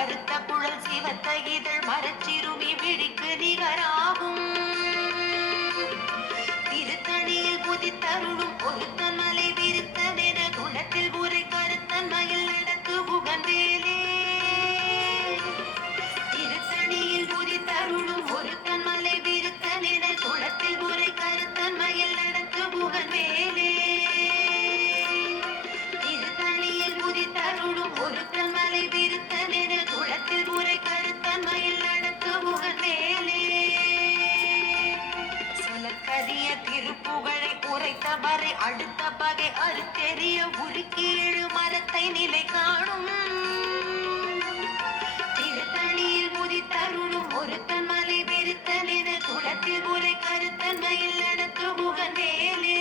கருத்த குழல் சிவத்த இதழ் மரச்சிறுமி விழிக்கு நிகராகும் திருத்தணியில் குதித்தருளும் ஒருத்தன் மலை விருத்தன் என குணத்தில் உரை கருத்தன் மயில் நடத்து புகன் வேலே திருத்தணியில் குதித்தருளும் ஒருத்தன் மலை விருத்தன் என குணத்தில் உரை கருத்தன் மயில் நடத்து புகன் வேலே ஒருத்தன் மலை விருத்தன் என குளத்தில் உரை கருத்தன் மயில் நடத்து புகன் வேலே சொலக்கரிய திருப்புகழை உரைத்தவரை அடுத்த பகை அறுத்தெறிய உருக்கி எழு மரத்தை நிலை காணும் திருத்தணியில் முதித்தருளும் ஒருத்தன் மலை விருத்தன் என குளத்தில் உரை கருத்தன் மயில் நடத்து புகன் வேலே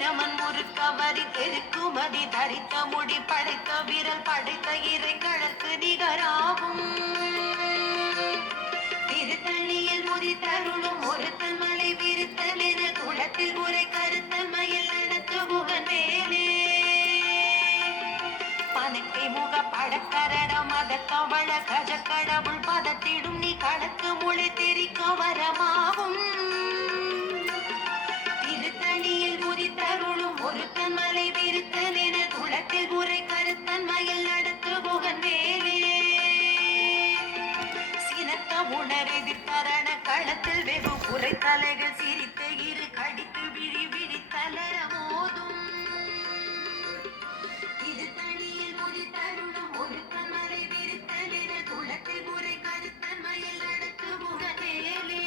நமன் முறுக்கவரி தெருக்குமதி தரித்த முடி படைத்த விரல் படைத்த இறை கழற்கு நிகராகும் திருத்தணியில் முதித்தருளும் ஒருத்தன் மலை விருத்தன் என குளத்தில் உரை கருத்தன் மயில் நடத்து புகன் வேலே பனக்கை முக படக்கரட மத கவள கஜ கடவுள் பதத்திடும் நீ கடத்து மொழி தெரிக்க வரமாகும் திருத்தணியில் முதித்தருளும் ஒருத்தன் மலை விருத்தன் என குளத்தில் உரை கருத்தன் மயில் நடத்து புகன் வேலே சினத்த உணரெதிர்த்தரண களத்தில் வெகு குறை தலைகள் சிரித்த இரு கடித்து விழி விழித்தலர மோதும் திருத்தணியில் முதித்தருளும் ஒருத்தன் மலை விருத்தன் என குளத்தில் உரை கருத்தன் மயில் நடத்து புகன் வேலே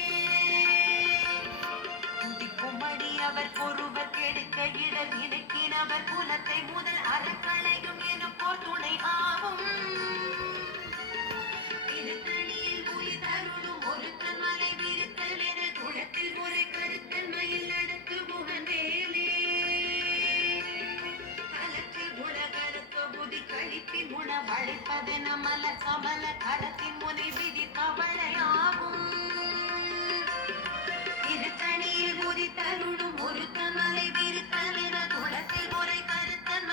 குமடி அவர் ஒருவர் கெடுக்க இடர் இணைக்கினவர் குலத்தை முதல் அறக்களையும் என போர் துணை ஆகும் திருத்தணியில் புலி தருளும் ஒருத்தன் மலை விருத்தன் என குளத்தில் முறை கருத்தன் மயில் நடத்து புகன் வேலே தலத்தில் குணகருத்த புதி கழிப்பின் உணவழைப்பதென மல கமல கரத்தின்